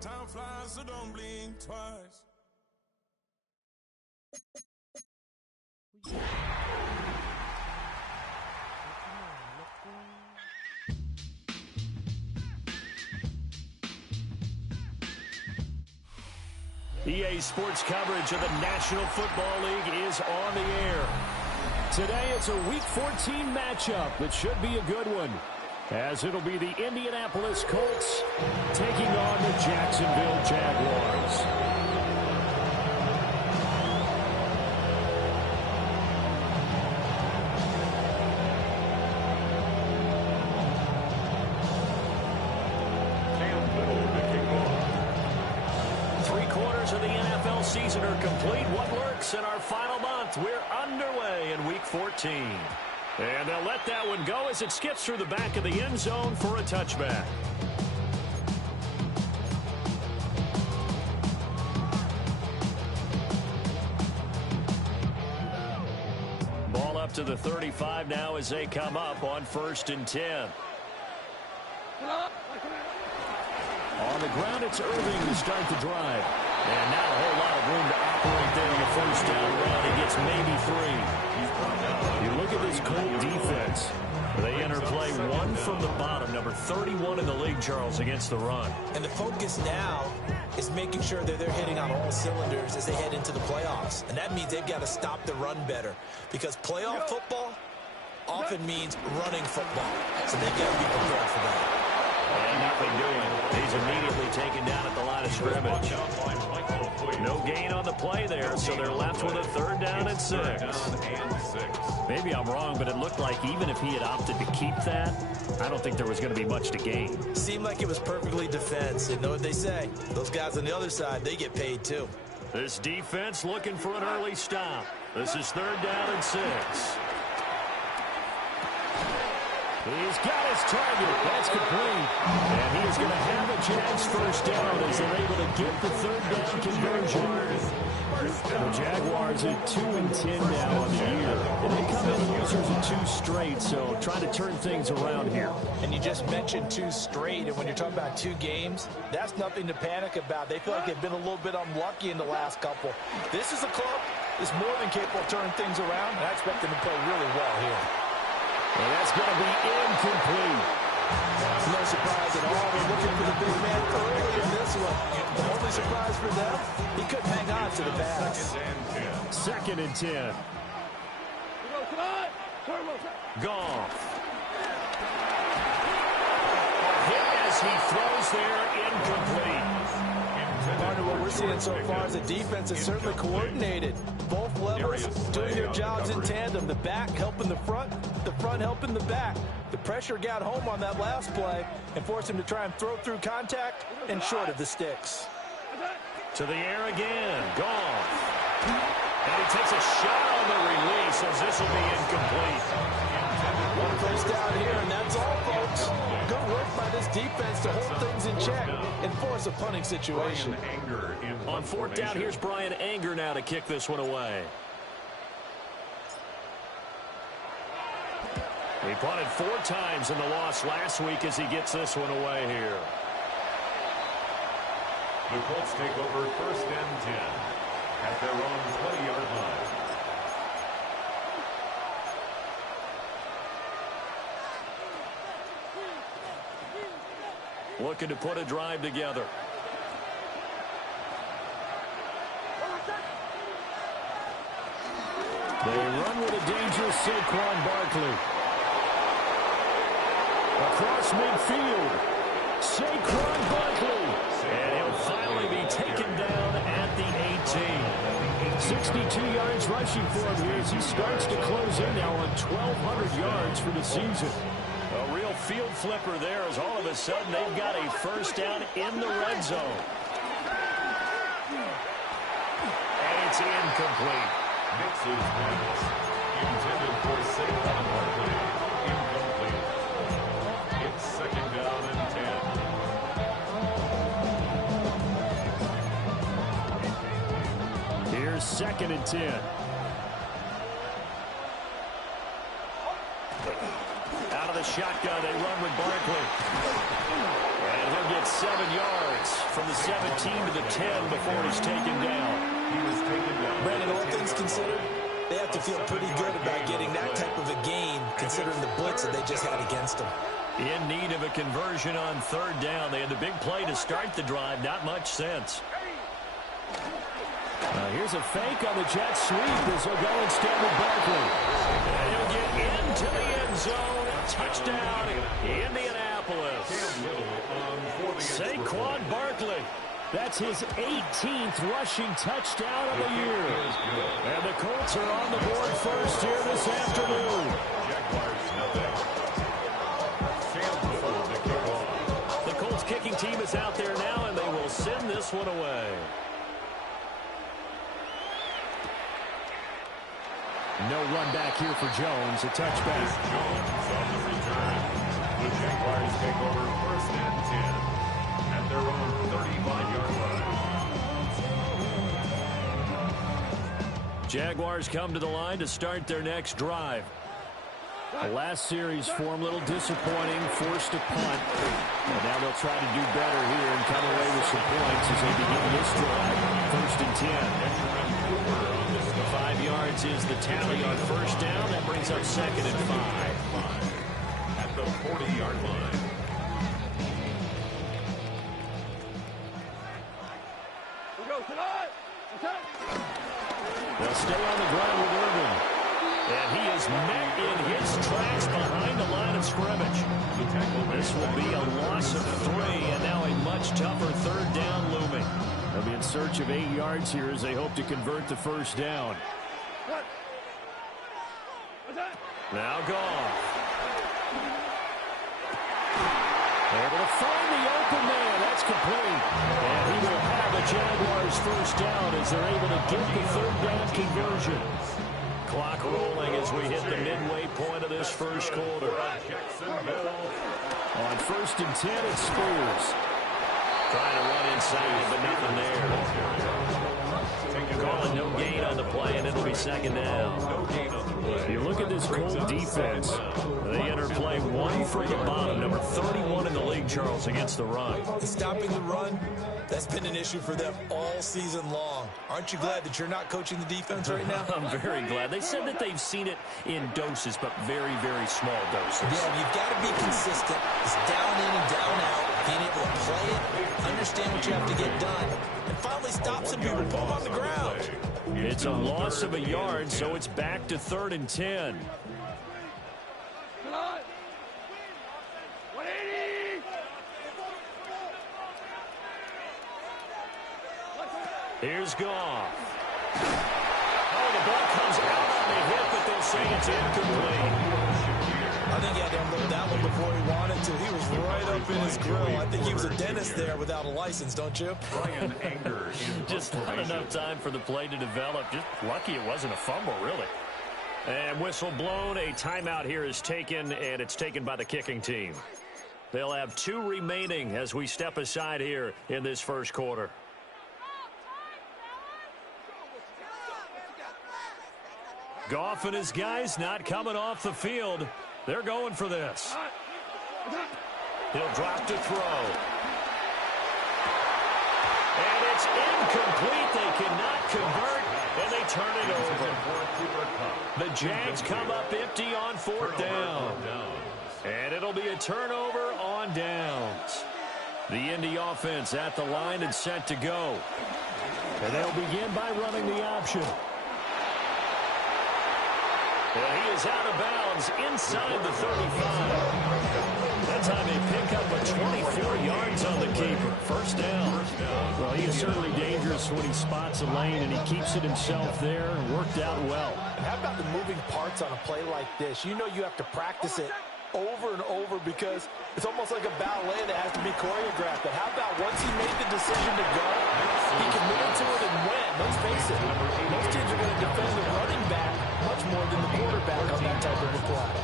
Time flies, so don't blink twice. EA Sports coverage of the National Football League is on the air. Today it's a Week 14 matchup that should be a good one, as it'll be the Indianapolis Colts taking on the Jacksonville Jaguars. 3/4 of the NFL season are complete. What works in our final month? We're underway in Week 14. And they'll let that one go as it skips through the back of the end zone for a touchback. Ball up to the 35 now as they come up on 1st and 10. On the ground, it's Irving to start the drive. And now a whole lot of room to operate there on the first down run. He gets maybe 3. You look at this Colt defense. They enter play one from the bottom, number 31 in the league, Charles, against the run. And the focus now is making sure that they're hitting on all cylinders as they head into the playoffs. And that means they've got to stop the run better, because playoff football often means running football. So they've got to be prepared for that. And nothing doing. He's immediately taken down at the line of scrimmage. No gain on the play there, so they're left with a 3rd down and 6. Maybe I'm wrong, but it looked like even if he had opted to keep that, I don't think there was going to be much to gain. Seemed like it was perfectly defense. And know what they say? Those guys on the other side, they get paid too. This defense looking for an early stop. This is 3rd down and 6. He's got his target. That's complete. And he is going to have a Jags 1st down as they're able to get the 3rd down conversion. The Jaguars at 2-10 now on the year. And they come in losers of 2 straight, so trying to turn things around here. And you just mentioned 2 straight, and when you're talking about 2 games, that's nothing to panic about. They feel like they've been a little bit unlucky in the last couple. This is a club that's more than capable of turning things around, and I expect them to play really well here. And that's going to be incomplete. No surprise at all. They're looking for the big man early in this one. The only surprise for them, he couldn't hang on to the pass. 2nd and 10. Goff. Hit as he throws there, incomplete. Part of what we're seeing so far is the defense is certainly coordinated. Both levels doing their jobs in tandem. The back helping the front helping the back. The pressure got home on that last play and forced him to try and throw through contact and short of the sticks. To the air again. Goff. And he takes a shot on the release as this will be incomplete. 1 first down here, and that's all, folks. Good work by this defense to hold things in check and force a punting situation. On 4th down, here's Brian Anger now to kick this one away. He punted 4 times in the loss last week as he gets this one away here. The Colts take over 1st and 10 at their own 20-yard line. Looking to put a drive together. They run with a dangerous Saquon Barkley. Across midfield, Saquon Barkley. And he'll finally be taken down at the 18. 62 yards rushing for him here as he starts to close in now on 1,200 yards for the season. A real field flipper there as all of a sudden they've got a 1st down in the red zone. And it's incomplete. Mixes pass. Intended for Saquon Barkley. Incomplete. It's 2nd down and 10. Here's 2nd and 10. Out of the shotgun, they run with Barkley. And he'll get 7 yards from the 17 to the 10 before he's taken down. He was taken down. Brandon, all things considered, they have to feel pretty good about getting that type of a game, considering the blitz that they just had against them. In need of a conversion on 3rd down. They had the big play to start the drive. Not much sense. Here's a fake on the jet sweep as he'll go instead with Barkley. And he'll get into the end zone. Touchdown, Indianapolis. Saquon Barkley. That's his 18th rushing touchdown of the year. And the Colts are on the board first here this afternoon. The Colts kicking team is out there now, and they will send this one away. No run back here for Jones. A touchback. Jones on the return. The Jaguars take over 1st and 10 at their own 35-yard line. Jaguars come to the line to start their next drive. The last series for them, a little disappointing, forced a punt. And now they'll try to do better here and come away with some points as they begin this drive. 1st and 10. 5 yards is the tally on 1st down. That brings up 2nd and 5. At the 40-yard line. They'll stay on the ground with Irvin. And he is met in his tracks behind the line of scrimmage. This will be a loss of 3, and now a much tougher 3rd down looming. They'll be in search of 8 yards here as they hope to convert the 1st down. Now Goff. Able to find the open man. That's complete. And he will have the Jaguars 1st down as they're able to get the 3rd down conversion. Clock rolling as we hit the midway point of this 1st quarter. On 1st and 10, it's Spears. Trying to run inside, but nothing there. Calling no gain on the play, and it'll be 2nd down. You look at this Colts defense. They enter play 1 from the bottom, number 31 in the league, Charles, against the run. Stopping the run, that's been an issue for them all season long. Aren't you glad that you're not coaching the defense right now? I'm very glad. They said that they've seen it in doses, but very, very small doses. Yeah, you've got to be consistent. It's down in and down out. Being able to play it, understand what you have to get done, and finally stop some people, put them on the ground. It's a loss of a yard, so it's back to 3rd and 10. Here's Goff. Oh, the ball comes out on the hit, but they'll say it's incomplete. I think he had to unload that one before he wanted to. He was right up in his grill. I think he was a dentist there without a license, don't you? Brian Anger. Just not enough time for the play to develop. Just lucky it wasn't a fumble, really. And whistle blown. A timeout here is taken, and it's taken by the kicking team. They'll have 2 remaining as we step aside here in this 1st quarter. Goff and his guys not coming off the field. They're going for this. He'll drop to throw. And it's incomplete. They cannot convert, and they turn it over. The Jags come up empty on 4th down. And it'll be a turnover on downs. The Indy offense at the line and set to go. And they'll begin by running the option. Well, he is out of bounds inside the 35. That time they pick up a 24 yards on the keeper. 1st down. Well, he is certainly dangerous when he spots a lane, and he keeps it himself there and worked out well. And how about the moving parts on a play like this? You know you have to practice it over and over because it's almost like a ballet that has to be choreographed. But how about once he made the decision to go, he committed to it and went. Let's face it, most teams are going to defend the running back much more than the quarterback on that type of a play.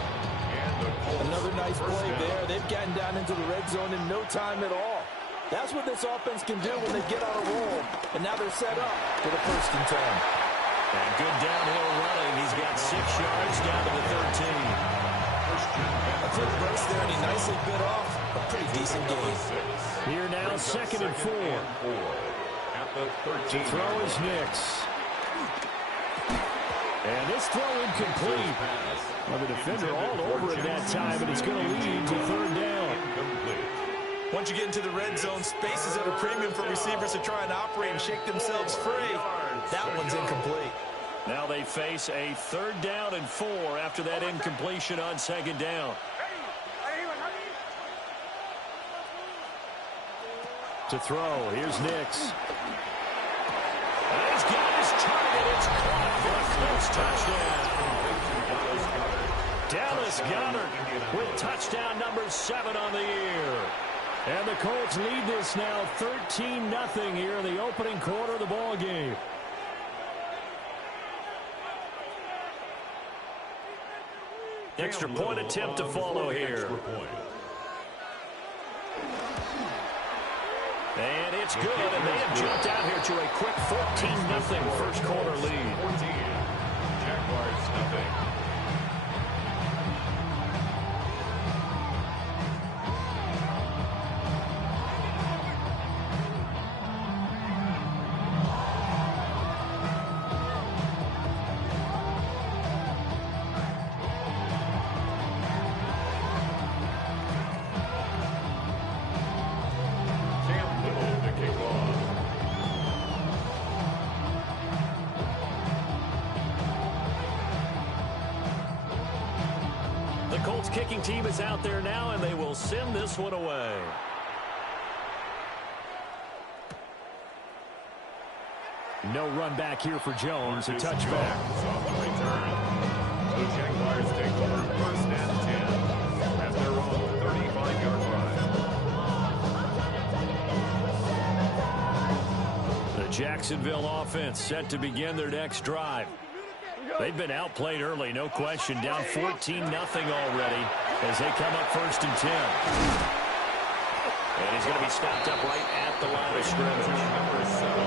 Another nice play there. They've gotten down into the red zone in no time at all. That's what this offense can do when they get on a roll. And now they're set up for the 1st and 10. And good downhill running. He's got 6 yards down to the 13. A quick burst there, and he nicely bit off a pretty decent game. Here now, 2nd and 4. To throw is Nix. And this throw incomplete. Well, the defender all over it that time, and it's going to lead to 3rd down. Once you get into the red zone, space is at a premium for receivers to try and operate and shake themselves free. That one's incomplete. Now they face a 3rd down and 4 after that incompletion on 2nd down. To throw, here's Nix. He's got his target. It's caught for a Colts touchdown. Dallas Goedert with touchdown number 7 on the year. And the Colts lead this now 13-0 here in the opening quarter of the ball game. Extra point attempt to follow here. And it's good, and they have jumped out here to a quick 14-0 first quarter lead. Jaguars nothing. Kicking team is out there now, and they will send this one away. No run back here for Jones. A touchback. The Jaguars take over 1st and 10 at their own 35-yard line. The Jacksonville offense set to begin their next drive. They've been outplayed early, no question. Down 14-0 already as they come up 1st and 10. And he's going to be stopped up right at the line of scrimmage.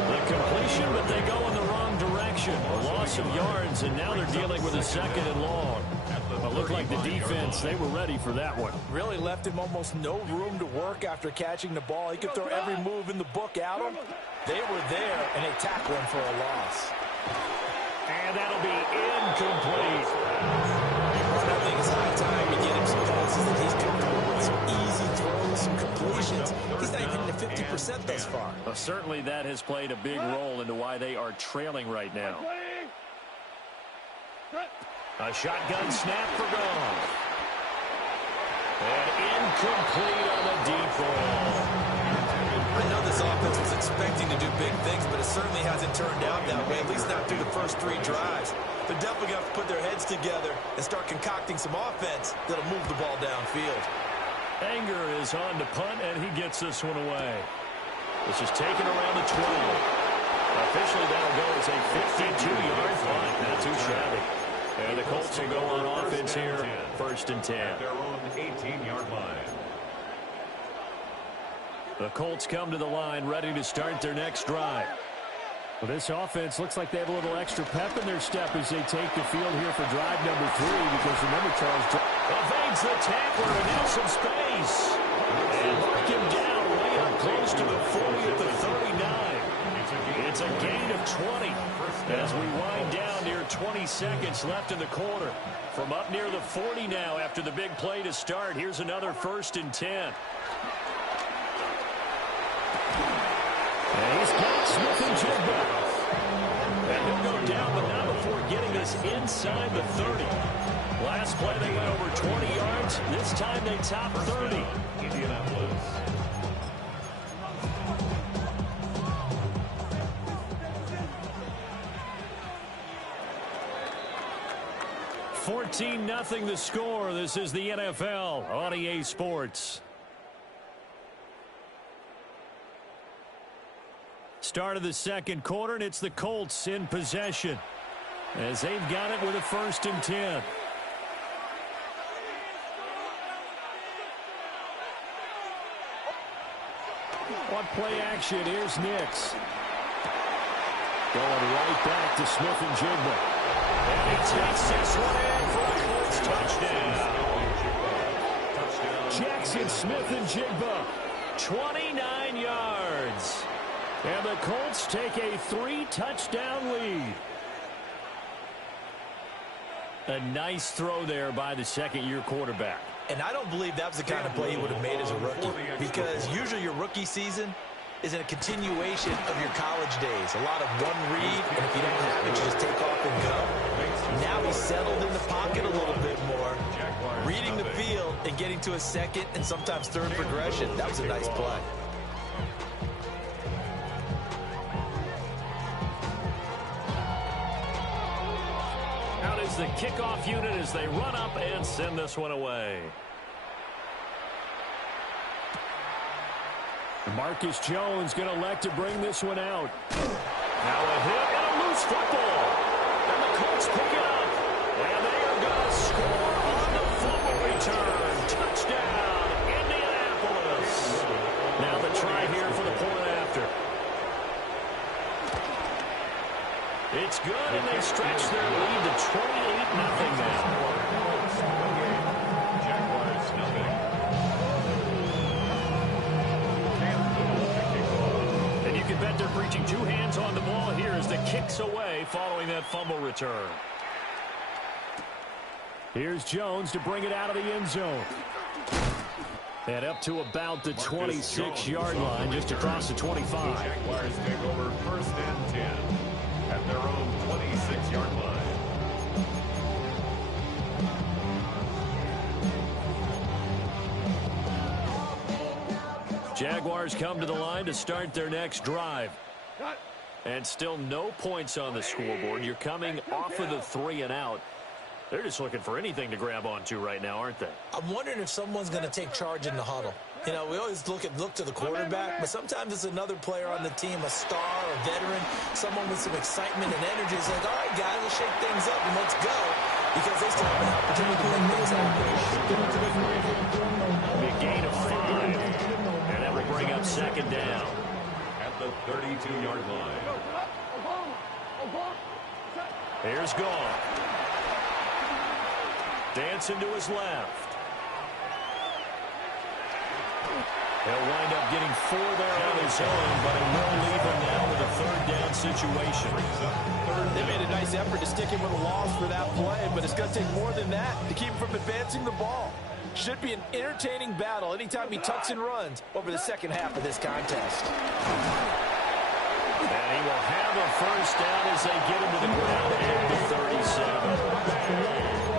The completion, but they go in the wrong direction. A loss of yards, and now they're dealing with a 2nd and long. It looked like the defense, they were ready for that one. Really left him almost no room to work after catching the ball. He could throw every move in the book at him. They were there, and they tackled him for a loss. And that'll be incomplete. I think it's high time to get him some passes that he's comfortable with. Some easy throws, some completions. He's not even at 50% thus far. Well, certainly that has played a big role into why they are trailing right now. A shotgun snap for Gone. And incomplete on the deep ball. I know this offense was expecting to do big things, but it certainly hasn't turned out that way, at least not through the first 3 drives. They're definitely going to have to put their heads together and start concocting some offense that'll move the ball downfield. Anger is on to punt, and he gets this one away. This is taken around the 12. Officially, that'll go as a 52-yard punt. Not too shabby. And the Colts will go on offense here, 1st and 10. At their own 18-yard line. The Colts come to the line ready to start their next drive. Well, this offense looks like they have a little extra pep in their step as they take the field here for drive number 3, because remember, Charles evades the tackler and now some space. And mark him down way up close to the 40 at the 39. It's a gain of 20 as we wind down near 20 seconds left in the quarter. From up near the 40 now after the big play to start, here's another 1st and 10. And he's got Smith-Njigba. And he'll go down, but not before getting this inside the 30. Last play, they went over 20 yards. This time, they top 30. Indianapolis. 14-0 the score. This is the NFL on EA Sports. Start of the 2nd quarter, and it's the Colts in possession as they've got it with a 1st and 10. One play action. Here's Nix. Going right back to Smith-Njigba. And he takes this one in for a Colts touchdown. Jackson Smith and Jigba. 29 yards. And the Colts take a 3-touchdown lead. A nice throw there by the second-year quarterback. And I don't believe that was the kind of play he would have made as a rookie, because usually your rookie season is in a continuation of your college days. A lot of one read, and if you don't have it, you just take off and go. Now he's settled in the pocket a little bit more, reading the field and getting to a second and sometimes third progression. That was a nice play. Out is the kickoff unit as they run up and send this one away. Marcus Jones going to elect to bring this one out. Now a hit and a loose football. And the Colts pick it up. And they are going to score on the fumble return. Touchdown, Indianapolis. Now the try here for the point after. It's good, and they stretch their lead to 28-0 now. Jaguars nothing. And you can bet they're preaching two hands on the ball here as the kick's away following that fumble return. Here's Jones to bring it out of the end zone. And up to about the 26-yard line, just across the 25. Jaguars take over 1st and 10 at their own 26-yard line. Jaguars come to the line to start their next drive. And still no points on the scoreboard. You're coming off of the 3-and-out. They're just looking for anything to grab onto right now, aren't they? I'm wondering if someone's going to take charge in the huddle. You know, we always look to the quarterback, but sometimes it's another player on the team, a star, a veteran, someone with some excitement and energy. It's like, all right, guys, let's shake things up and let's go, because they still have an opportunity to make things happen. Big gain of 5, and that will bring up second down. At the 32-yard line. Here's Goff. Dancing to his left. He'll wind up getting 4 there on his own, but it will leave him now with a third down situation. They made a nice effort to stick him with a loss for that play, but it's going to take more than that to keep him from advancing the ball. Should be an entertaining battle anytime he tucks and runs over the second half of this contest. And he will have a first down as they get him to the ground at the 37.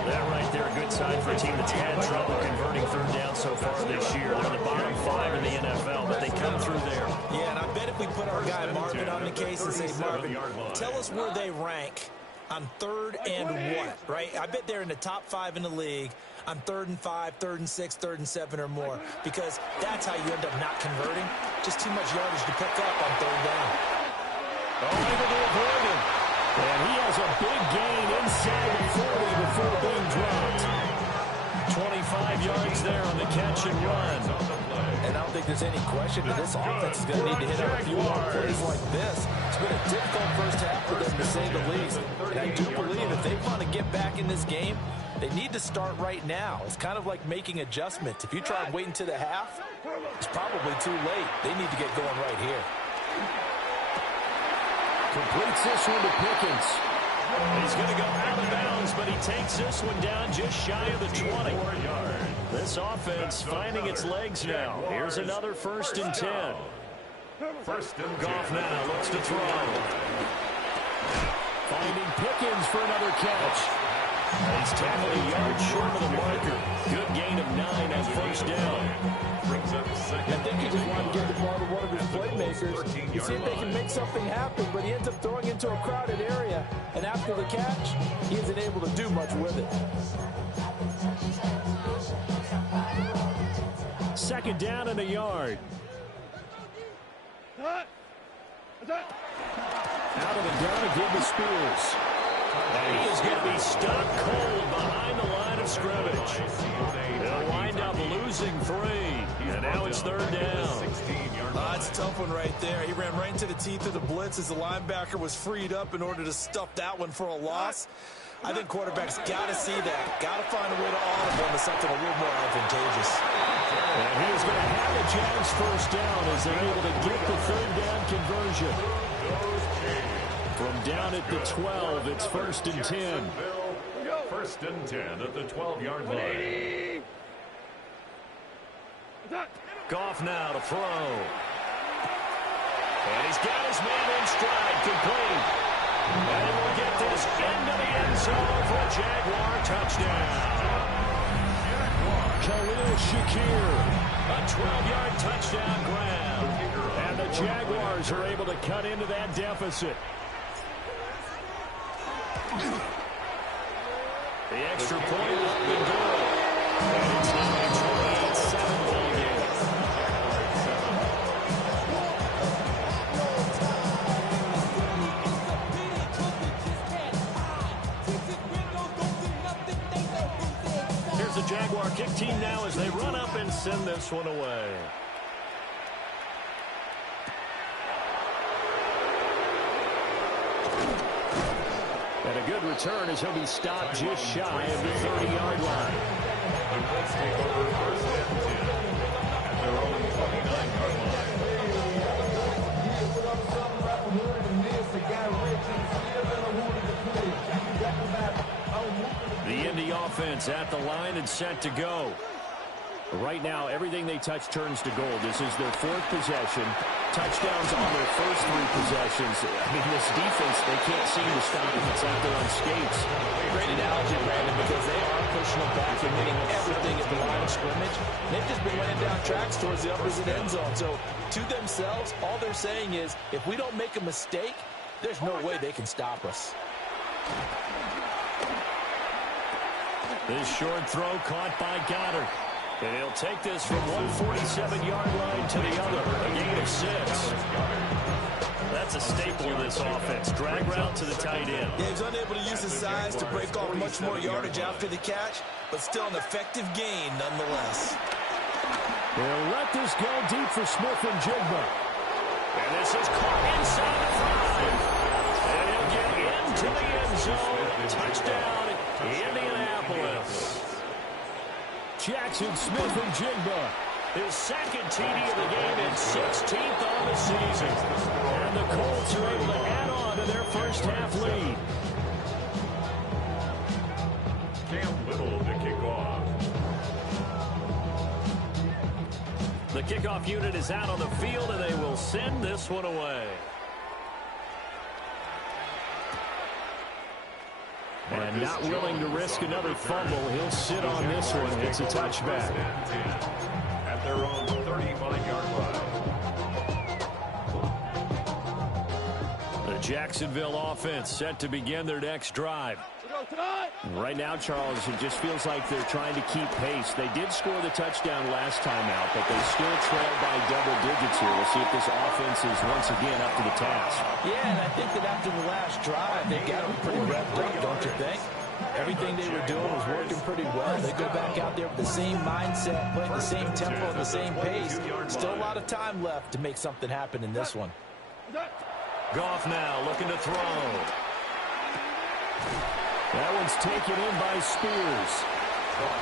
That right there, a good sign for a team that's had trouble converting third down so far this year. They're the bottom 5 in the NFL, but they come through there. Yeah, and I bet if we put our guy Marvin on the case and say, Marvin, tell us where they rank on 3rd and what, right? I bet they're in the top 5 in the league on 3rd and 5, 3rd and 6, 3rd and 7 or more, because that's how you end up not converting. Just too much yardage to pick up on 3rd down. Oh, able to avoid him. And he has a big gain inside the 40 before being dropped. 25 yards there on the catch and run. And I don't think there's any question that this offense is going to need to hit on a few more plays like this. It's been a difficult first half for them, to say the least. And I do believe if they want to get back in this game, they need to start right now. It's kind of like making adjustments. If you try and wait until the half, it's probably too late. They need to get going right here. Completes this one to Pickens. He's going to go out of bounds, but he takes this one down just shy of the 20. This offense finding its legs now. Here's another 1st and 10. Goff now looks to throw. Finding Pickens for another catch. He's tackled a yard short of the marker. Good gain of 9 on 1st down. I think he just wanted to get the ball to one of his playmakers and see if they can make something happen, but he ends up throwing into a crowded area, and after the catch, he isn't able to do much with it. 2nd down and a yard. Out of the gun again to Spears. And he is going to be stuck cold behind the line of scrimmage. They'll wind up losing 3. And now it's 3rd down. That's a tough one right there. He ran right into the teeth of the blitz as the linebacker was freed up in order to stuff that one for a loss. I think quarterbacks got to see that. Got to find a way to audible into something a little more advantageous. And he's going to have the Jags first down as they're able to get the third down conversion. From down at the 12, it's 1st and 10. 1st and 10 at the 12-yard line. Goff now to throw. And he's got his man in stride, complete. And he will get this into the end zone for a Jaguar touchdown. Khalil Shakir, a 12-yard touchdown grab. And the Jaguars are able to cut into that deficit. The extra point up and good. And it's now a 28-7 ball game. Here's the Jaguar kick team now as they run up and send this one away. And a good return as he'll be stopped just shy of the 30-yard line. The Colts take over 1st and 10 at their own 29-yard line. The Indy offense at the line and set to go. Right now, everything they touch turns to gold. This is their 4th possession. Touchdowns on their first 3 possessions. I mean, this defense, they can't seem to stop if it's out there on skates. Great analogy, Brandon, because they are pushing them back and winning everything at the line of scrimmage. They've just been laying down tracks towards the uppers and end zone. So, to themselves, all they're saying is, if we don't make a mistake, there's no way they can stop us. This short throw caught by Goddard. And he'll take this from 147-yard line to the other. A gain of 6. That's a staple of this offense. Drag route to the tight end. Yeah, he's unable to use his size to break off much more yardage after the catch, but still an effective gain nonetheless. They'll let this go deep for Smith and Jigba. And this is caught inside the 5. And he'll get into the end zone. Touchdown, Indianapolis. Jackson Smith and Jigba, his 2nd TD of the game and 16th on the season. And the Colts are able to add on to their first half lead. Cam Little to kick off. The kickoff unit is out on the field, and they will send this one away. And not willing to risk another fumble, he'll sit on this one. It's a touchback. At their own 35-yard line. The Jacksonville offense set to begin their next drive. Right now, Charles, it just feels like they're trying to keep pace. They did score the touchdown last time out, but they still trail by double digits here. We'll see if this offense is once again up to the task. Yeah, and I think that after the last drive, they got them pretty revved up, don't you think? Everything they were doing was working pretty well. They go back out there with the same mindset, playing the same tempo and the same pace. Still a lot of time left to make something happen in this one. Goff now looking to throw. That one's taken in by Spears.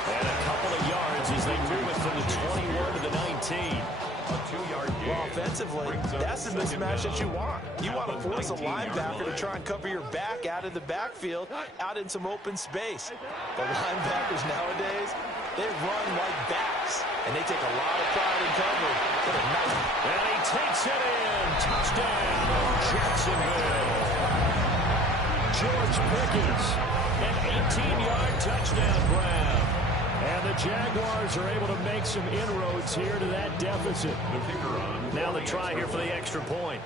And a couple of yards as they move it from the 21 to the 19. A 2-yard gain. Well, offensively, that's the mismatch that you want. You want to force a linebacker to try and cover your back out of the backfield, out in some open space. The linebackers nowadays, they run like backs, and they take a lot of pride in covering. What a nice... And he takes it in. Touchdown, Jacksonville. George Pickens, an 18-yard touchdown grab. And the Jaguars are able to make some inroads here to that deficit. Now the try here for the extra point.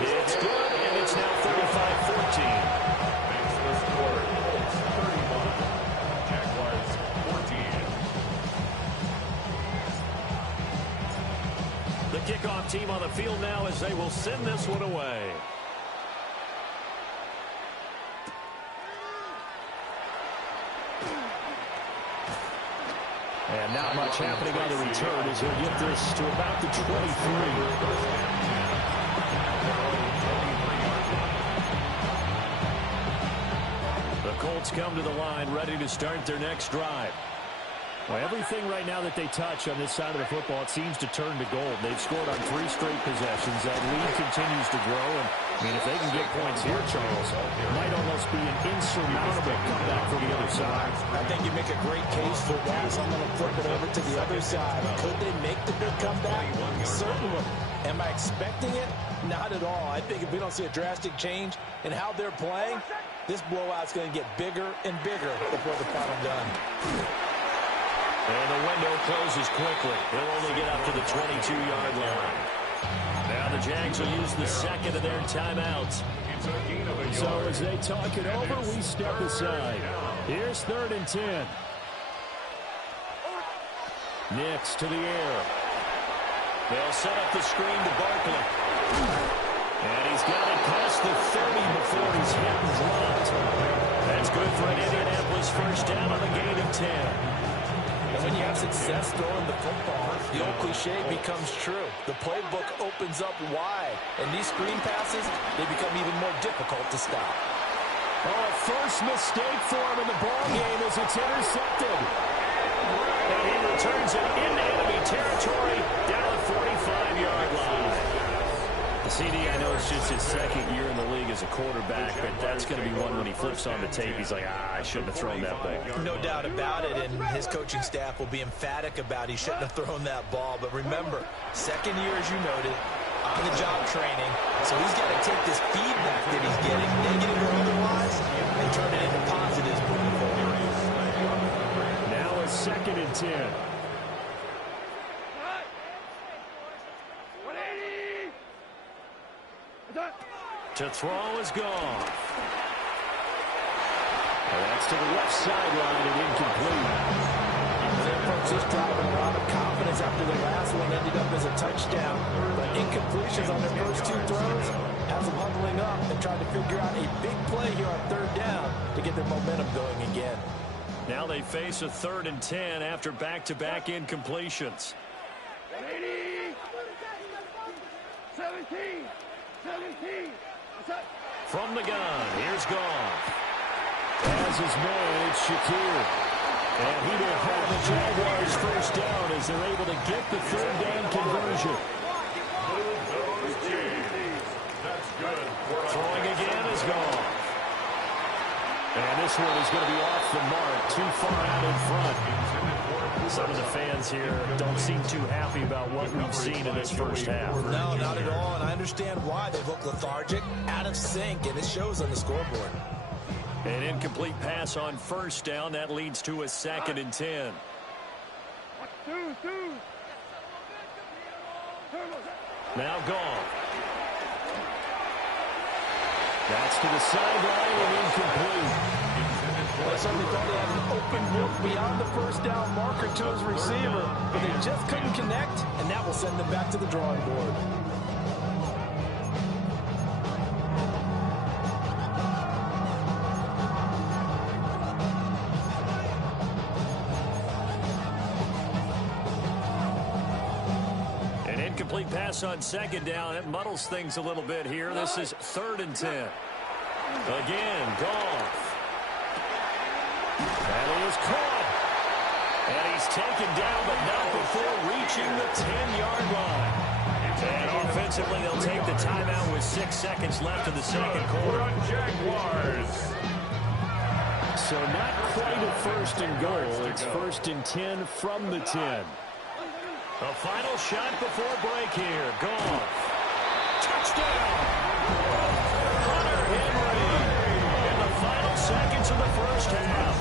It's good, and it's now 35-14. Makes the score 31. Jaguars 14. The kickoff team on the field now as they will send this one away. And not much happening on the return as he'll get this to about the 23. Colts come to the line, ready to start their next drive. Well, everything right now that they touch on this side of the football, it seems to turn to gold. They've scored on 3 straight possessions. That lead continues to grow. And, I mean, if they can get points here, Charles, it might almost be an insurmountable comeback for the other side. I think you make a great case for that. So I'm going to flip it over to the other side. Could they make the big comeback? Certainly. Am I expecting it? Not at all. I think if we don't see a drastic change in how they're playing, this blowout's going to get bigger and bigger before the final done. And the window closes quickly. They'll only get up to the 22-yard line. Now the Jags will use the second of their timeouts. So as they talk it over, we step aside. Here's 3rd and 10. Nix to the air. They'll set up the screen to Barkley. And he's got it past the 30 before he's hit and dropped. That's good for an Indianapolis first down on a gain of 10. And when you have success throwing the football, the old cliche becomes true. The playbook opens up wide. And these screen passes, they become even more difficult to stop. Oh, first mistake for him in the ball game as it's intercepted. And he returns it into enemy territory down the 45-yard line. CD, I know it's just his 2nd year in the league as a quarterback, but that's going to be one when he flips on the tape. He's like, I shouldn't have thrown that ball. No doubt about it, and his coaching staff will be emphatic about he shouldn't have thrown that ball. But remember, 2nd year, as you noted, on-the-job training, so he's got to take this feedback that he's getting, negative or otherwise, and turn it into positives moving forward. Now it's 2nd and 10. To throw is gone. And that's to the left sideline and incomplete. They approach this drive with a lot of confidence after the last one ended up as a touchdown. But incompletions on their first 2 throws has them huddling up and trying to figure out a big play here on 3rd down to get their momentum going again. Now they face a 3rd and 10 after back-to-back incompletions. 17. From the gun, here's Goff. As his man, it's Shakir. And he will have the Jaguars first down as they're able to get the 3rd down conversion. Throwing again is Goff. And this one is going to be off the mark, too far out in front. Some of the fans here don't seem too happy about what we've seen in this first half. No, not at all, and I understand why. They look lethargic, out of sync, and it shows on the scoreboard. An incomplete pass on first down. That leads to a 2nd and 10. Now Goff. That's to the sideline and incomplete. Well, I certainly thought he had an open look beyond the first down marker to his receiver, but they just couldn't connect, and that will send them back to the drawing board. An incomplete pass on 2nd down. It muddles things a little bit here. This is 3rd and 10. Again, Goff. And he is caught. And he's taken down, but not before reaching the 10-yard line. And offensively, they'll take the timeout with 6 seconds left in the 2nd quarter. Jaguars. So not quite a 1st and goal. It's 1st and 10 from the 10. A final shot before break here. Goff. Touchdown. Hunter Henry. In the final seconds of the first half.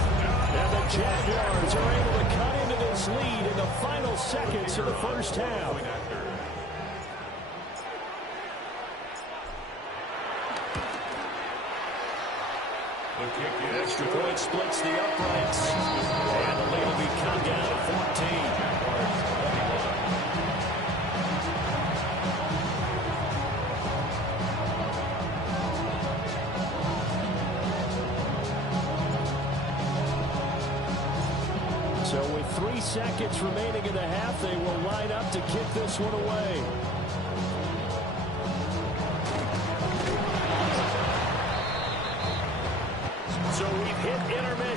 And the Jaguars are able to cut into this lead in the final seconds of the first half. Extra point splits the uprights. And the lead will be cut down to 14. So with 3 seconds remaining in the half, they will line up to kick this one away. So we've hit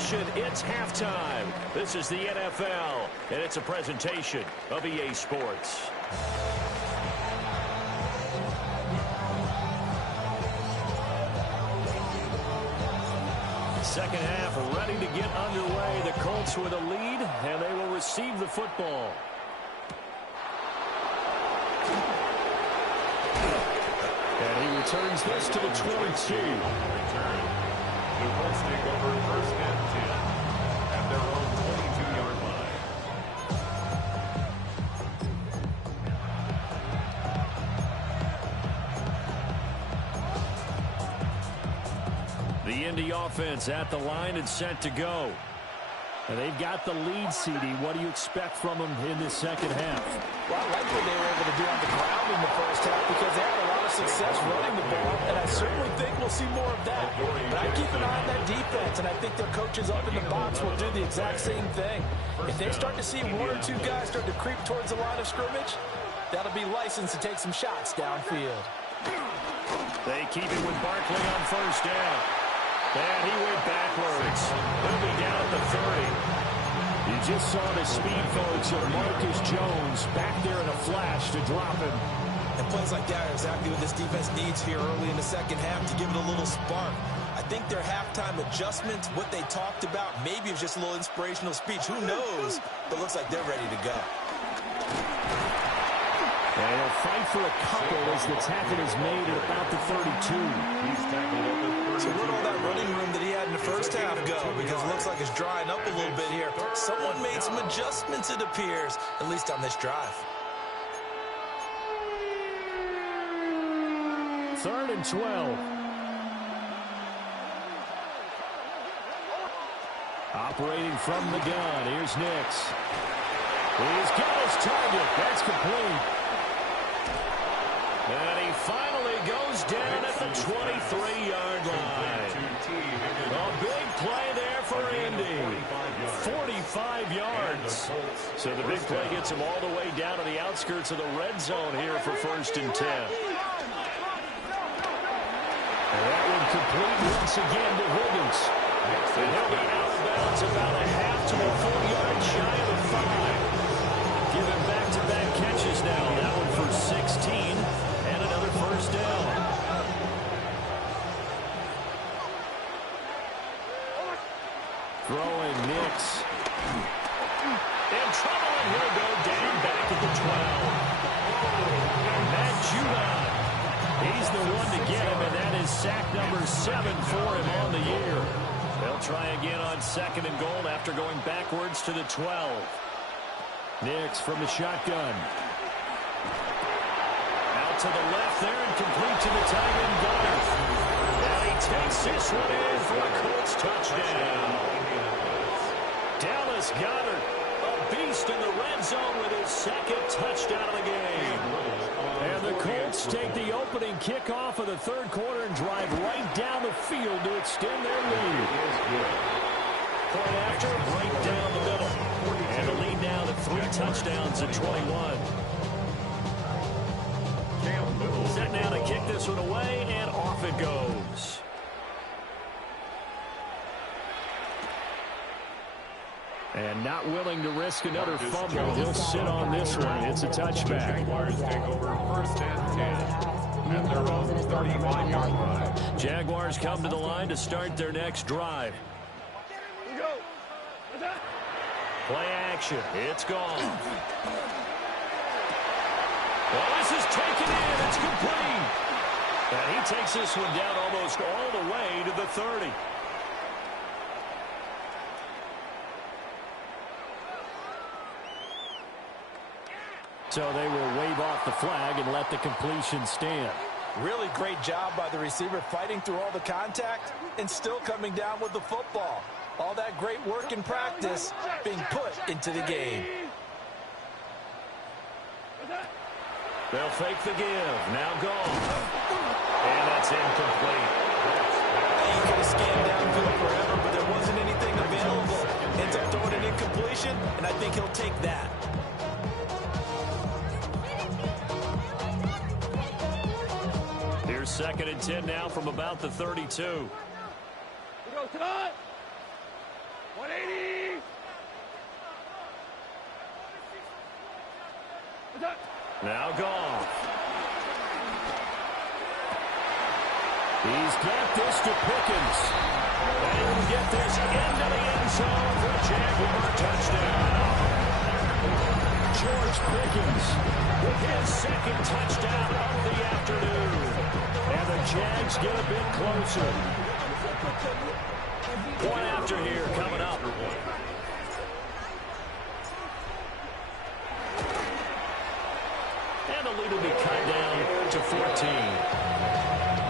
intermission. It's halftime. This is the NFL, and it's a presentation of EA Sports. Second half ready to get underway. The Colts with a lead, and they will receive the football. And he returns this to the 22. The Colts take over first and 10 at their own 22-yard line. The Indy offense at the line and set to go. And they've got the lead, CD. What do you expect from them in this second half? Well, I like what they were able to do on the ground in the first half because they had a lot of success running the ball, and I certainly think we'll see more of that. But I keep an eye on that defense, and I think their coaches up in the box will do the exact same thing. If they start to see one or two guys start to creep towards the line of scrimmage, that'll be licensed to take some shots downfield. They keep it with Barkley on first down. And he went backwards. He'll be down at the 30. You just saw the speed, folks, of Marcus Jones back there in a flash to drop him. And plays like that are exactly what this defense needs here early in the second half to give it a little spark. I think their halftime adjustments, what they talked about, maybe it was just a little inspirational speech. Who knows? But it looks like they're ready to go. And he'll fight for a couple as the tackle is made at about the 32. He's tackled at the 32. So where'd all that running room that he had in the first half go? Because it looks like it's drying up a little bit here. Someone made some adjustments, it appears, at least on this drive. 3rd and 12. Operating from the gun. Here's Nix. He's got his target. That's complete. And he finally goes down at the 23-yard line. A big play there for Indy. 45 yards. So the big play gets him all the way down to the outskirts of the red zone here for 1st and 10. And that one complete once again to Higgins. And he'll be out of bounds about a half to a full yard shy of the 5. Giving back-to-back catches now. That one for 16 and another first down. Throwing Nix. In trouble, and he'll go down back at the 12. Matt Judon. He's the one to get him, and that is sack number 7 for him on the year. They'll try again on 2nd and goal after going backwards to the 12. Nix from the shotgun. Out to the left there and complete to the tight end Goddard. And he takes this one in for a Colts touchdown. Dallas Goddard, a beast in the red zone with his 2nd touchdown of the game. And the Colts take the opening kickoff of the 3rd quarter and drive right down the field to extend their lead. Point after, right down the middle. And the lead now to 3 touchdowns at 21. Set now to kick this one away, and off it goes. And not willing to risk another fumble. He'll sit on this one. It's a touchback. Jaguars take over 1st and 10 at their own 31-yard line. Jaguars come to the line to start their next drive. Play action. It's gone. Well, this is taken in. It's complete. And he takes this one down almost all the way to the 30. So they will wave off the flag and let the completion stand. Really great job by the receiver fighting through all the contact and still coming down with the football. All that great work in practice being put into the game. They'll fake the give. Now gone. And that's incomplete. You could have scanned downfield forever, but there wasn't anything available. Ends up throwing an incompletion, and I think he'll take that. Here's 2nd and 10 now from about the 32. Now Goff. He's got this to Pickens. And he'll get this into the end zone for a Jaguar touchdown. George Pickens with his second touchdown of the afternoon. And the Jags get a bit closer. One after here coming up. And the lead will be cut down to 14.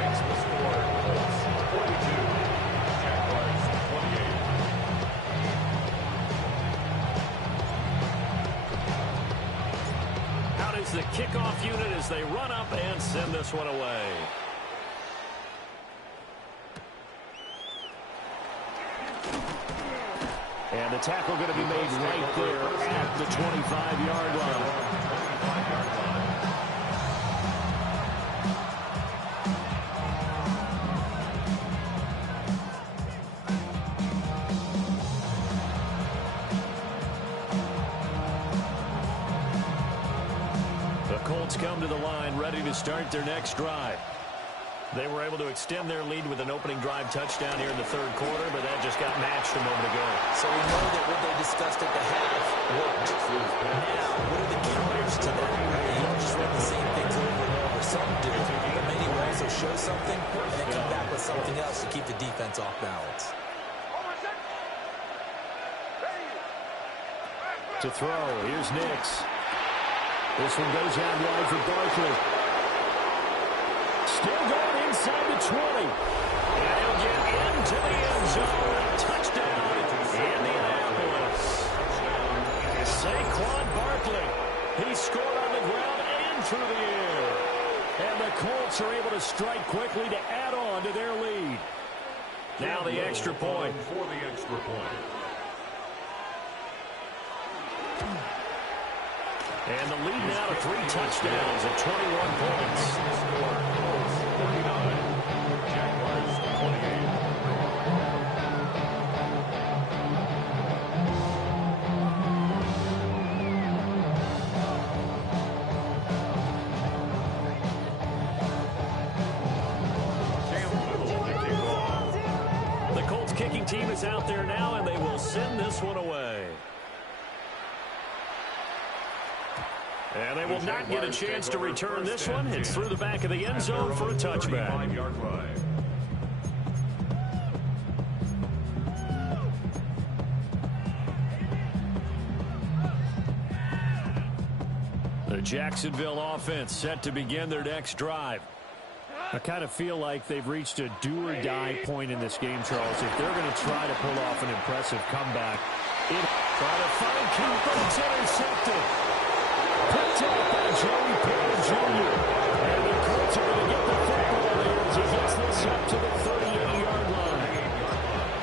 Makes the score 42. Jaguars 28. Out is the kickoff unit as they run up and send this one away. And the tackle going to be made right there at the 25-yard line. The Colts come to the line ready to start their next drive. They were able to extend their lead with an opening drive touchdown here in the third quarter, but that just got matched a moment ago. So we know that what they discussed at the half worked. Now, what are the counters to that? You don't just run the same things over and over. Some do, but many will also show something and then come back with something else to keep the defense off balance. To throw, here's Nix. This one goes out wide for Barkley. Still going inside the 20. And he'll get into the end zone. Touchdown, Indianapolis. Saquon Barkley. He scored on the ground and through the air. And the Colts are able to strike quickly to add on to their lead. Now the extra point. For the extra point. And the lead now to 3 touchdowns at 21 points. 49. Jaguars 28. The Colts kicking team is out there now, and they will send this one away. And they will not get a chance to return this one. It's through the back of the end zone for a touchback. 35-yard line. The Jacksonville offense set to begin their next drive. I kind of feel like they've reached a do-or-die point in this game, Charles. If they're going to try to pull off an impressive comeback, try to find Coop, but it's intercepted. Picked up by Joey Porter Jr. And the Colts are going to get the football here as he gets this up to the 38-yard line.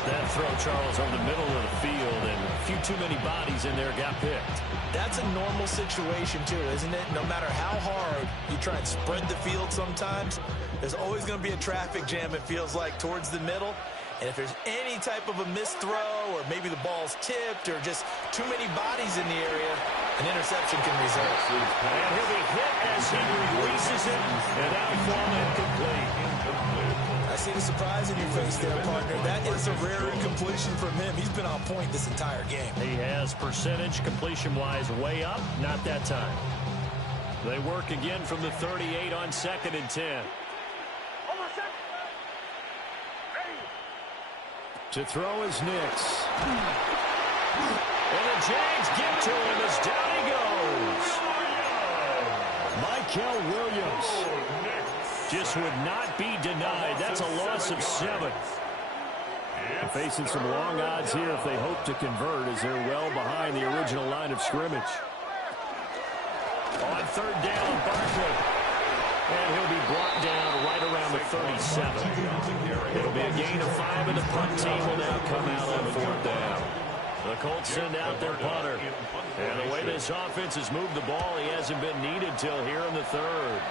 That throw, Charles, over the middle of the field, and a few too many bodies in there got picked. That's a normal situation, too, isn't it? No matter how hard you try and spread the field sometimes, there's always going to be a traffic jam, it feels like, towards the middle. And if there's any type of a missed throw or maybe the ball's tipped or just too many bodies in the area, an interception can result. And he'll be hit as he releases it, and outflung incomplete. I see the surprise in your face there, partner. That is a rare incompletion from him. He's been on point this entire game. He has percentage completion-wise way up, not that time. They work again from the 38 on 2nd and 10. To throw is Nix. And the Jags get to him as down he goes. Michael Williams just would not be denied. That's a loss of 7. They're facing some long odds here if they hope to convert as they're well behind the original line of scrimmage. On 3rd down, Barkley. And he'll be brought down right around the 37. It'll be a gain of 5, and the punt team will now come out on 4th down. The Colts send out their punter. And the way this offense has moved the ball, he hasn't been needed till here in the 3rd.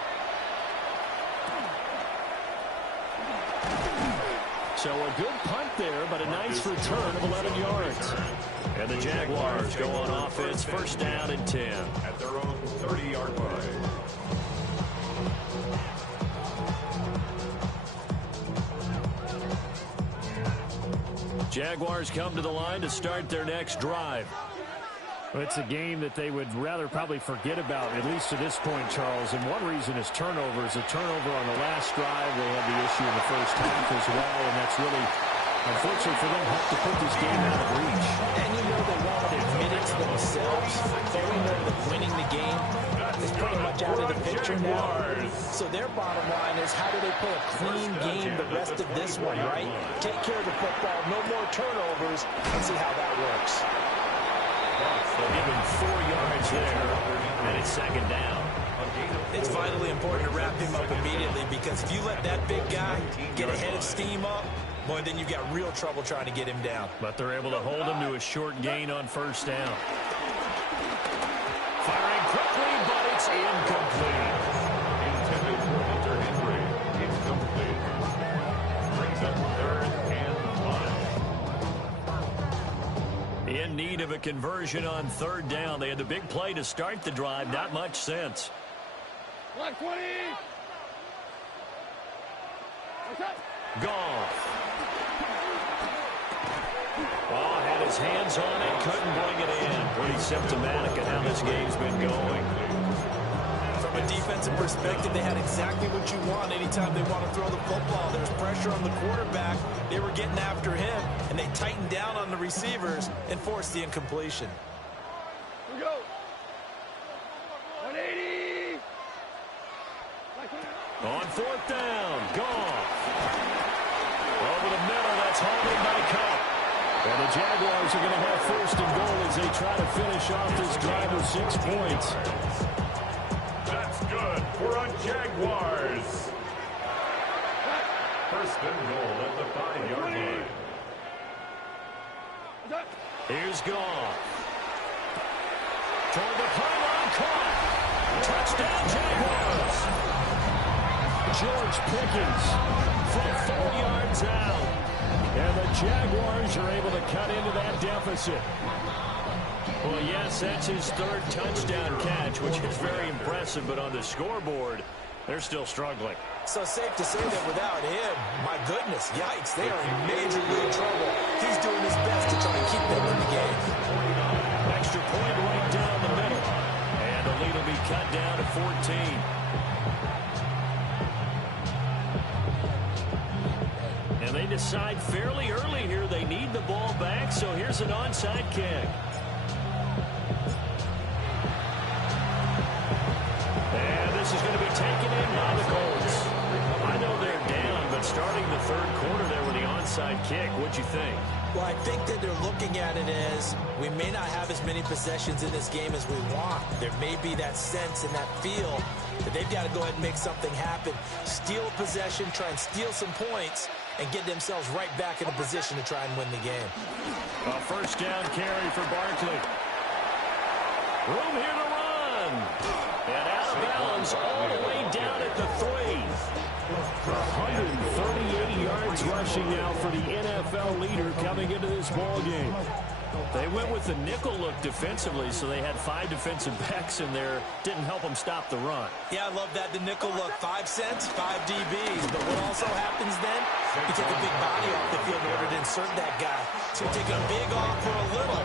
So a good punt there, but a nice return of 11 yards. And the Jaguars go on offense, first down and 10. At their own 30-yard line. Jaguars come to the line to start their next drive. Well, it's a game that they would rather probably forget about, at least to this point, Charles. And one reason is turnovers. A turnover on the last drive. They had the issue in the first half as well, and that's really, unfortunately for them, helped to put this game out of reach. And you know they want to admit it to themselves, but we know that winning the game is pretty much out of the picture now. So their bottom line is, how do they play a clean game the rest of this one, right? Take care of the football, no more turnovers, and see how that works. They'll give him 4 yards there, and it's second down. It's vitally important to wrap him up immediately, because if you let that big guy get ahead of steam up, boy, then you've got real trouble trying to get him down. But they're able to hold him to a short gain on first down. Firing quickly, but it's incomplete. Intended for Hunter Henry. It's complete. Brings up third and 5. In need of a conversion on third down. They had the big play to start the drive. Not much sense. Black 20. Goff. Oh, had his hands on it. Couldn't bring it in. Pretty symptomatic of how this game's been going. From a defensive perspective, they had exactly what you want anytime they want to throw the football. There's pressure on the quarterback. They were getting after him, and they tightened down on the receivers and forced the incompletion. Here we go. 180. On fourth down, Goff. Over the middle, that's hauled in by Cup. And the Jaguars are going to have first and goal as they try to finish off this drive with 6 points. That's good for a Jaguars. First and goal at the 5-yard line. Here's Goff. Toward the pylon, caught. Touchdown, Jaguars. George Pickens from 4 yards out. And the Jaguars are able to cut into that deficit. Well, yes, that's his third touchdown catch, which is very impressive, but on the scoreboard, they're still struggling. So safe to say that without him, my goodness, yikes, they are in major league trouble. He's doing his best to try and keep them in the game. Extra point right down the middle. And the lead will be cut down to 14. And they decide fairly early here they need the ball back, so here's an onside kick. And this is going to be taken in by the Colts. I know they're down, but starting the third quarter there with the onside kick, what'd you think? Well, I think that they're looking at it as we may not have as many possessions in this game as we want. There may be that sense and that feel that they've got to go ahead and make something happen. Steal a possession, try and steal some points, and get themselves right back in a position to try and win the game. A first down carry for Barkley. Room here to run. And out of bounds all the way down at the 3. 138 yards rushing now for the NFL leader coming into this ball game. They went with the nickel look defensively, so they had 5 defensive backs in there. Didn't help them stop the run. Yeah, I love that, the nickel look. 5 cents, 5 DBs. But what also happens then, you take a big body off the field in order to insert that guy. So you take a big off for a little.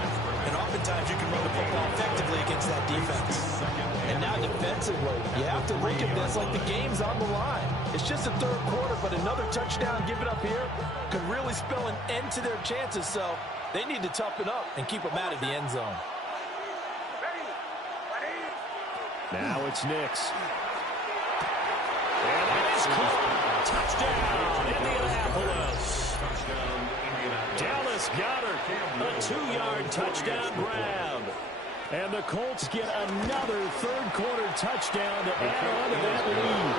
And oftentimes you can run the football effectively against that defense. And now defensively, you have to look at this like the game's on the line. It's just the third quarter, but another touchdown given up here could really spell an end to their chances. So they need to toughen up and keep them out of the end zone. Now it's Nix. And that is caught. Touchdown, Indianapolis. Dallas Goedert, a 2-yard touchdown grab. And the Colts get another third quarter touchdown to add on to that lead.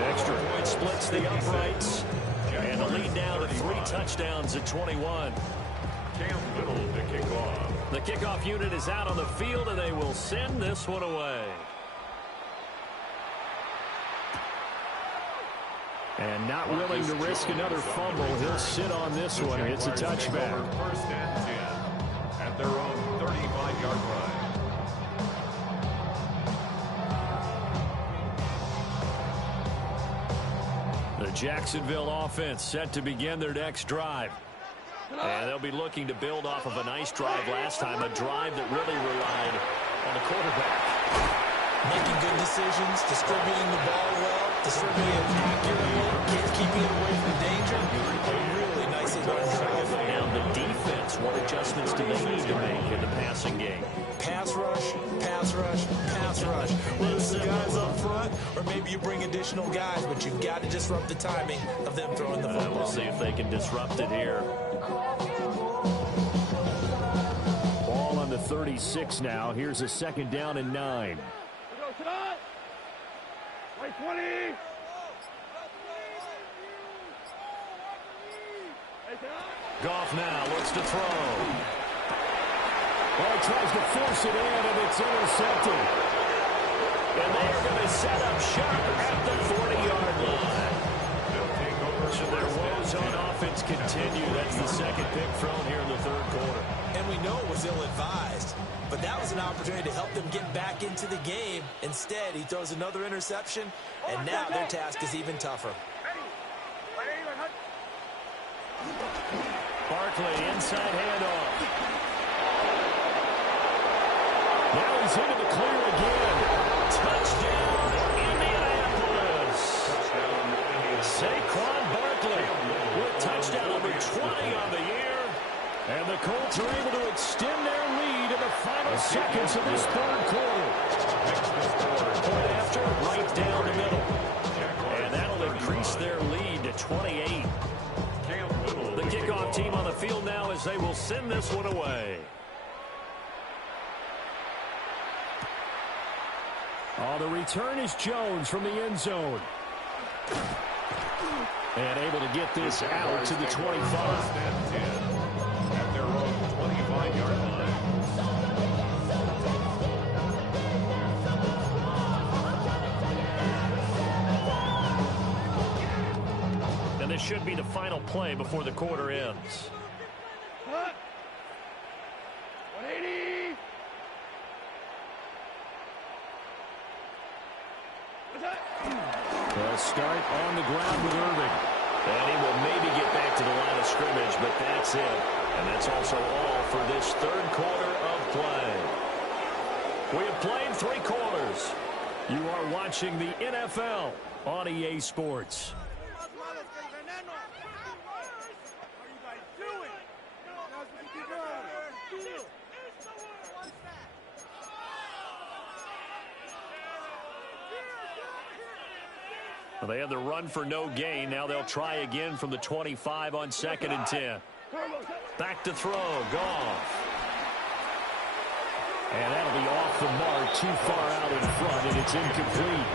Extra point splits the uprights. And the lead down to 3 touchdowns at 21. Cam Little to kick off. The kickoff unit is out on the field, and they will send this one away. And not willing to risk another fumble. He'll sit on this one. It's a touchback. First and 10 at their own 35-yard line. The Jacksonville offense set to begin their next drive. And they'll be looking to build off of a nice drive last time, a drive that really relied on the quarterback. Making good decisions, distributing the ball well, distributing it accurately, keeping it away from danger. A really nicely run drive. Now the defense, what adjustments do they need to make in the passing game? Pass rush, pass rush, pass rush. Whether it's the guys up front or maybe you bring additional guys, but you've got to disrupt the timing of them throwing the football. We'll see if they can disrupt it here. Ball on the 36 now. Here's a second down and 9. Right 20. Goff now looks to throw. Well, he tries to force it in, and it's intercepted. And they are going to set up shop at the 40-yard line. So their woes on offense continue. That's the second pick thrown here in the third quarter. And we know it was ill-advised, but that was an opportunity to help them get back into the game. Instead, he throws another interception, and now their task is even tougher. Barkley, inside handoff. Now he's into the clear again. Touchdown, Indianapolis. Saquon Barkley with touchdown number 20 on the year. And the Colts are able to extend their lead in the final seconds of this third quarter. Point after, right down the middle. And that'll increase their lead to 28. The kickoff team on the field now as they will send this one away. Oh, the return is Jones from the end zone. And able to get this out to the 25. At their own 25-yard line. And this should be the final play before the quarter ends. 180. They'll start on the ground with Irving. And he will maybe get back to the line of scrimmage, but that's it. And that's also all for this third quarter of play. We have played 3 quarters. You are watching the NFL on EA Sports. Well, they had the run for no gain. Now they'll try again from the 25 on 2nd and 10. Back to throw. Goff. And that'll be off the mark, too far out in front, and it's incomplete.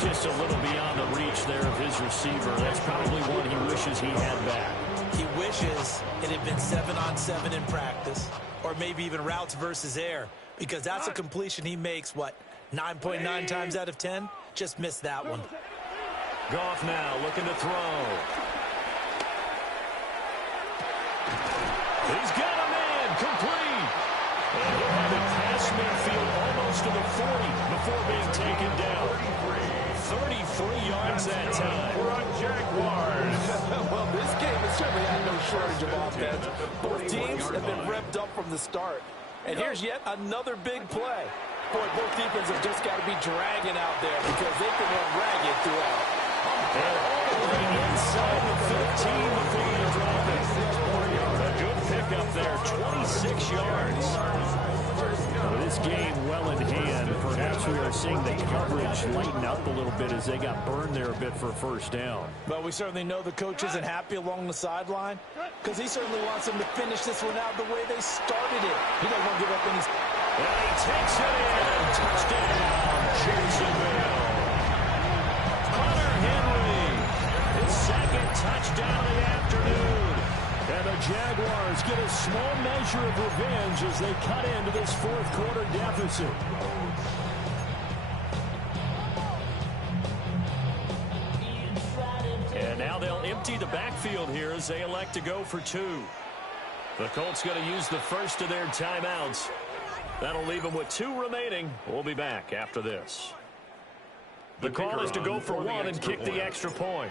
Just a little beyond the reach there of his receiver. That's probably one he wishes he had back. He wishes it had been 7-on-7 in practice, or maybe even routes versus air, because that's a completion he makes, 9.9 times out of 10? Just missed that one. Goff now looking to throw. He's got him in, complete. And he'll have it past midfield almost to the 40 before being taken down. 33 yards that time. We're on Jaguars. Well, this game has certainly had no shortage of offense. Both teams have been revved up from the start. And here's yet another big play. Boy, both defenses have just got to be dragging out there because they can run ragged throughout. And all the way inside the 15 before they drop it. A good pickup there, 26 yards. Well, this game well in hand. Perhaps we are seeing the coverage lighten up a little bit as they got burned there a bit for a first down. But we certainly know the coach isn't happy along the sideline because he certainly wants them to finish this one out the way they started it. He doesn't want to give up any. And he takes it in. Touchdown, Jacksonville. Hunter Henry, his second touchdown of the afternoon. And the Jaguars get a small measure of revenge as they cut into this fourth quarter deficit. empty the backfield here as they elect to go for 2. The Colts going to use the first of their timeouts. That'll leave them with 2 remaining. We'll be back after this. The call is to go for 1 and kick the extra point.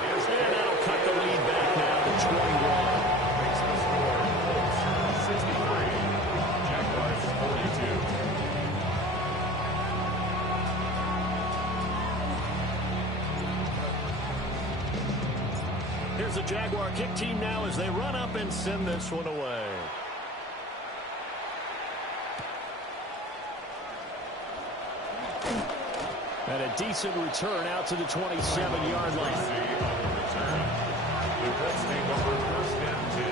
And that'll cut the lead back now to 21. Makes the score Colts 63, Jaguars 42. Here's the Jaguar kick team now as they run up and send this one away. And a decent return out to the 27-yard line. The Colts take over first and 10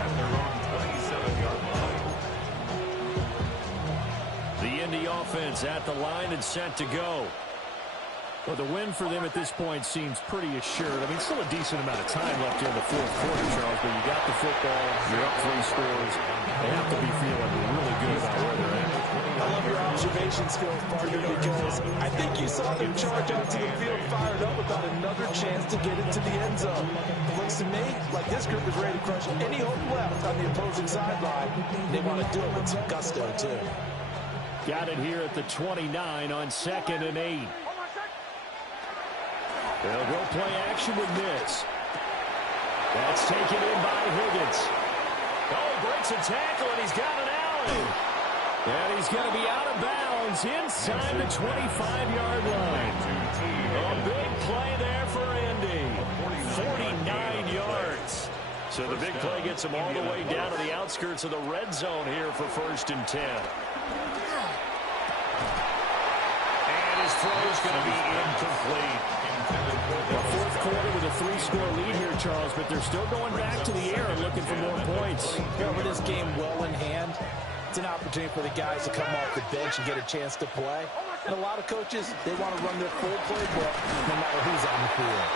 at their own 27-yard line. The Indy offense at the line and set to go. Well, the win for them at this point seems pretty assured. I mean, still a decent amount of time left here in the fourth quarter, Charles, but you got the football, you're up 3 scores. They have to be feeling really good about where they're at. I love your observation skills, partner, because I think you saw them charge out to the field fired up about another chance to get into the end zone. It looks to me like this group is ready to crush any hope left on the opposing sideline. They want to do it with some gusto, too. Got it here at the 29 on 2nd and 8. They'll go play action with this. That's taken in by Higgins. Oh, breaks a tackle, and he's got an alley. And he's going to be out of bounds inside the 25-yard line. A big play there for Indy. 49 yards. So the big play gets him all the way down to the outskirts of the red zone here for 1st and 10. And his throw is going to be incomplete. The fourth quarter with a 3-score lead here, Charles, but they're still going back to the air and looking for more points. With this game well in hand, it's an opportunity for the guys to come off the bench and get a chance to play. And a lot of coaches, they want to run their full playbook no matter who's on the field.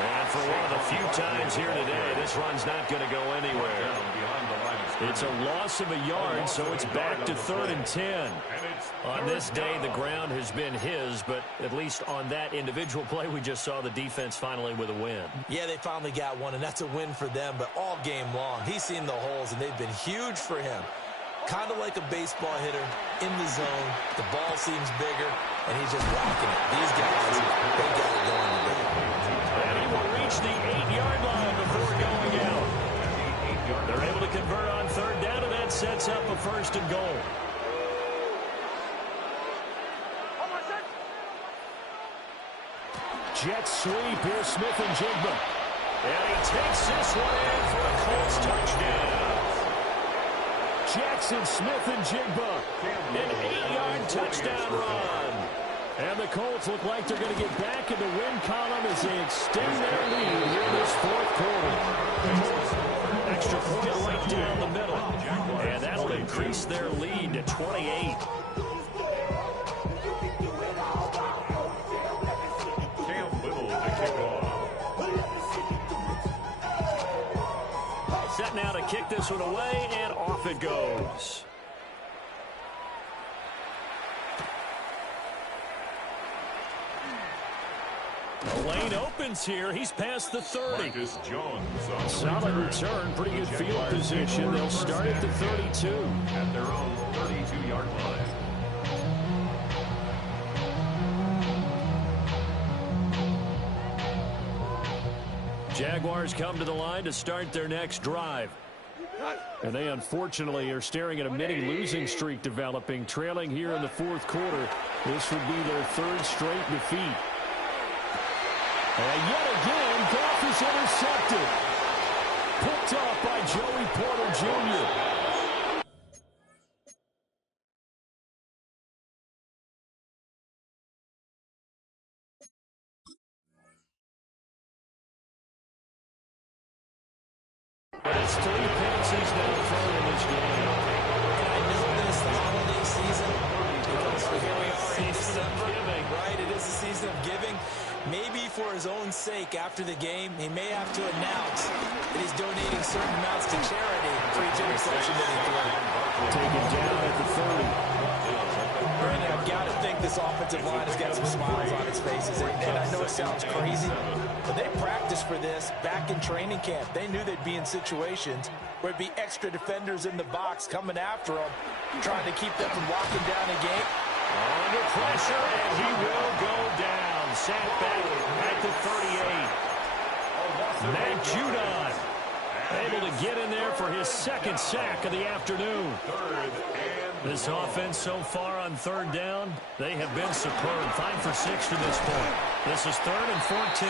And for one of the few times here today, this run's not going to go anywhere. It's a loss of a yard, so it's back to 3rd and 10. On this day, the ground has been his, but at least on that individual play, we just saw the defense finally with a win. Yeah, they finally got one, and that's a win for them, but all game long, he's seen the holes, and they've been huge for him. Kind of like a baseball hitter in the zone. The ball seems bigger, and he's just rocking it. These guys, they got it going today. And he will reach the 8-yard line before going out. They're able to convert on 3rd down, and that sets up a 1st and goal. Jet sweep here, Smith and Jigba. And he takes this one in for a Colts touchdown. Jackson, Smith, and Jigba. An 8-yard touchdown run. And the Colts look like they're going to get back in the win column as they extend their lead here in this fourth quarter. Extra point right down the middle. And that'll increase their lead to 28. Set now to kick this one away, and off it goes. The lane opens here. He's past the 30. Solid return, pretty good field position. They'll start at the 32. At their own 32-yard line. Jaguars come to the line to start their next drive. And they unfortunately are staring at a mini losing streak developing, trailing here in the fourth quarter. This would be their 3rd straight defeat. And yet again, Goff is intercepted. Picked up by Joey Porter Jr. But it's 3 picks he's now thrown in this game. And I know this, the holiday season, because here we are in December, right? It is the season of giving. Maybe for his own sake, after the game, he may have to announce that he's donating certain amounts to charity for each interception that he threw. Taken down at the 30. Brandon, I've got to think think this offensive line has got some smiles on its faces. And I know it sounds crazy, but they practiced for this back in training camp. They knew they'd be in situations where it'd be extra defenders in the box coming after them, trying to keep them from locking down a game. Under pressure, and he will go down. Sacked back at the 38. Matt Judon able to get in there for his second sack of the afternoon. This offense so far on third down, they have been superb. 5 for 6 to this point. This is 3rd and 14.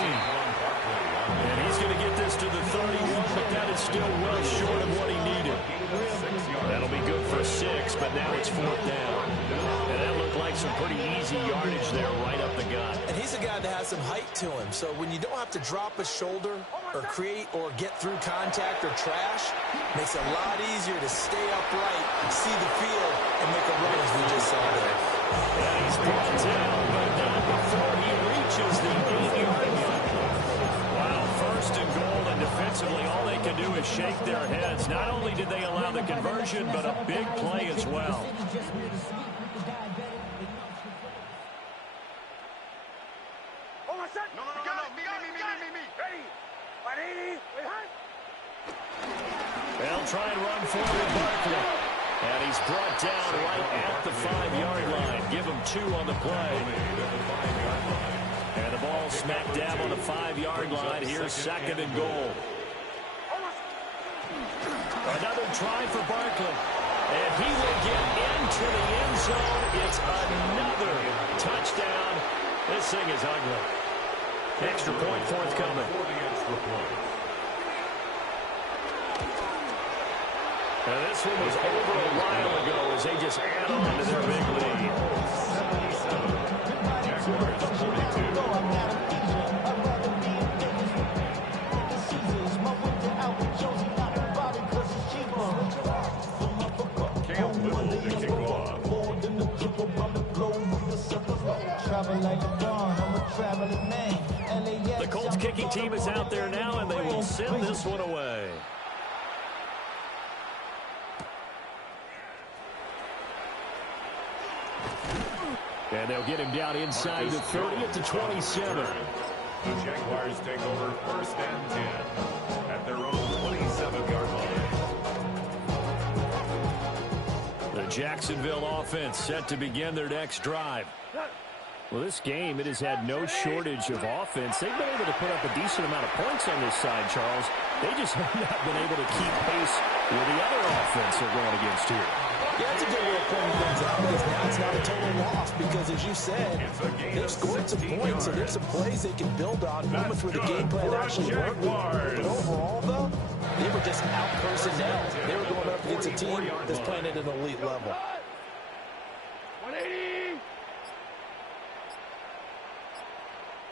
And he's going to get this to the 31, but that is still well short of what he needed. That'll be good for 6, but now it's 4th down. And that looked like some pretty easy yardage there right up the gut. And he's a guy that has some height to him, so when you don't have to drop a shoulder or create or get through contact or trash, makes it a lot easier to stay upright, see the field, and make a run as we just saw there. And he's brought down, but not before he reaches the 8-yard line. Wow, 1st and goal, and defensively all they can do is shake their heads. Not only did they allow the conversion, but a big play as well. They'll try and run forward Barkley. And he's brought down right at the 5-yard line. Give him 2 on the play. And the ball smacked down on the 5-yard line. Here's 2nd and goal. Another try for Barkley. And he will get into the end zone. It's another touchdown. This thing is ugly. Extra point forthcoming. Now this one was over a while ago as they just add on to their big lead. Cam Little to kick off. The Colts kicking team is out there now, and they will send this one away. And they'll get him down inside the 30 at the 27. The Jaguars take over 1st and 10 at their own 27-yard line. The Jacksonville offense set to begin their next drive. Well, this game, it has had no shortage of offense. They've been able to put up a decent amount of points on this side, Charles. They just have not been able to keep pace with the other offense they're going against here. Yeah, that's a good way of pointing things out, because now it's not a total loss, because as you said, they've scored some points, so there's some plays they can build on, moments where the game plan actually worked. But overall, though, they were just out-personnel. They were going up against a team that's playing at an elite level. 180.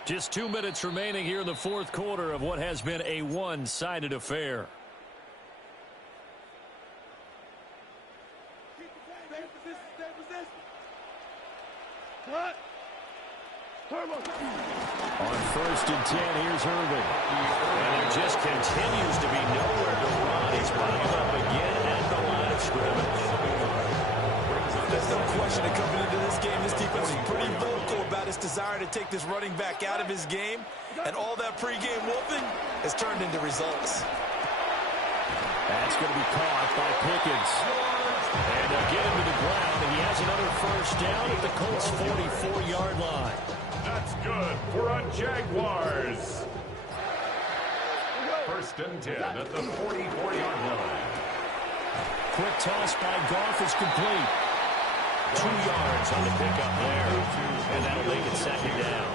Just 2 minutes remaining here in the 4th quarter of what has been a one-sided affair. On 1st and 10, here's Irvin. And there just continues to be nowhere to run. He's bottled up again at the line of scrimmage. There's no question that coming into this game, this defense is pretty vocal about its desire to take this running back out of his game. And all that pregame wolfing has turned into results. That's going to be caught by Pickens. And they'll get him to the ground, and he has another 1st down at the Colts' 44-yard line. That's good for a Jaguars. 1st and 10 at the 44-yard line. Quick toss by Goff is complete. 2 yards on the pickup there. And that'll make it 2nd down.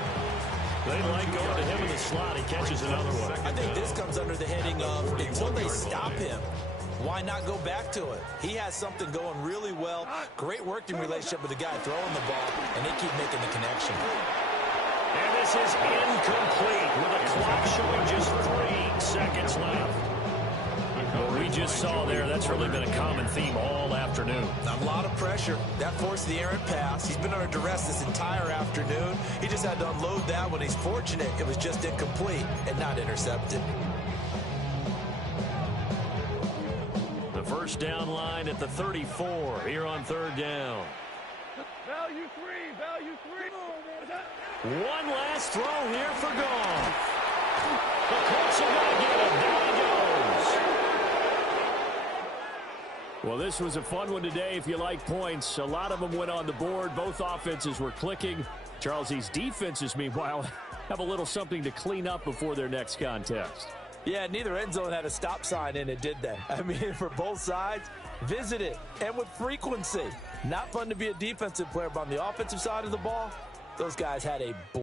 They like going to him in the slot. He catches another one. I think this comes under the heading of, until they stop him, why not go back to it? He has something going really well. Great working relationship with the guy throwing the ball, and they keep making the connection. And this is incomplete with the clock showing just 3 seconds left. What we just saw there, that's really been a common theme all afternoon. A lot of pressure. That forced the errant pass. He's been under duress this entire afternoon. He just had to unload that one. He's fortunate it was just incomplete and not intercepted. The 1st down line at the 34 here on 3rd down. Value three. One last throw here for Goff. The Colts are going to get him. Down he goes. Well, this was a fun one today if you like points. A lot of them went on the board. Both offenses were clicking. Charles, these defenses, meanwhile, have a little something to clean up before their next contest. Yeah, neither end zone had a stop sign in it, did they? I mean, for both sides, visit it, and with frequency. Not fun to be a defensive player, but on the offensive side of the ball, those guys had a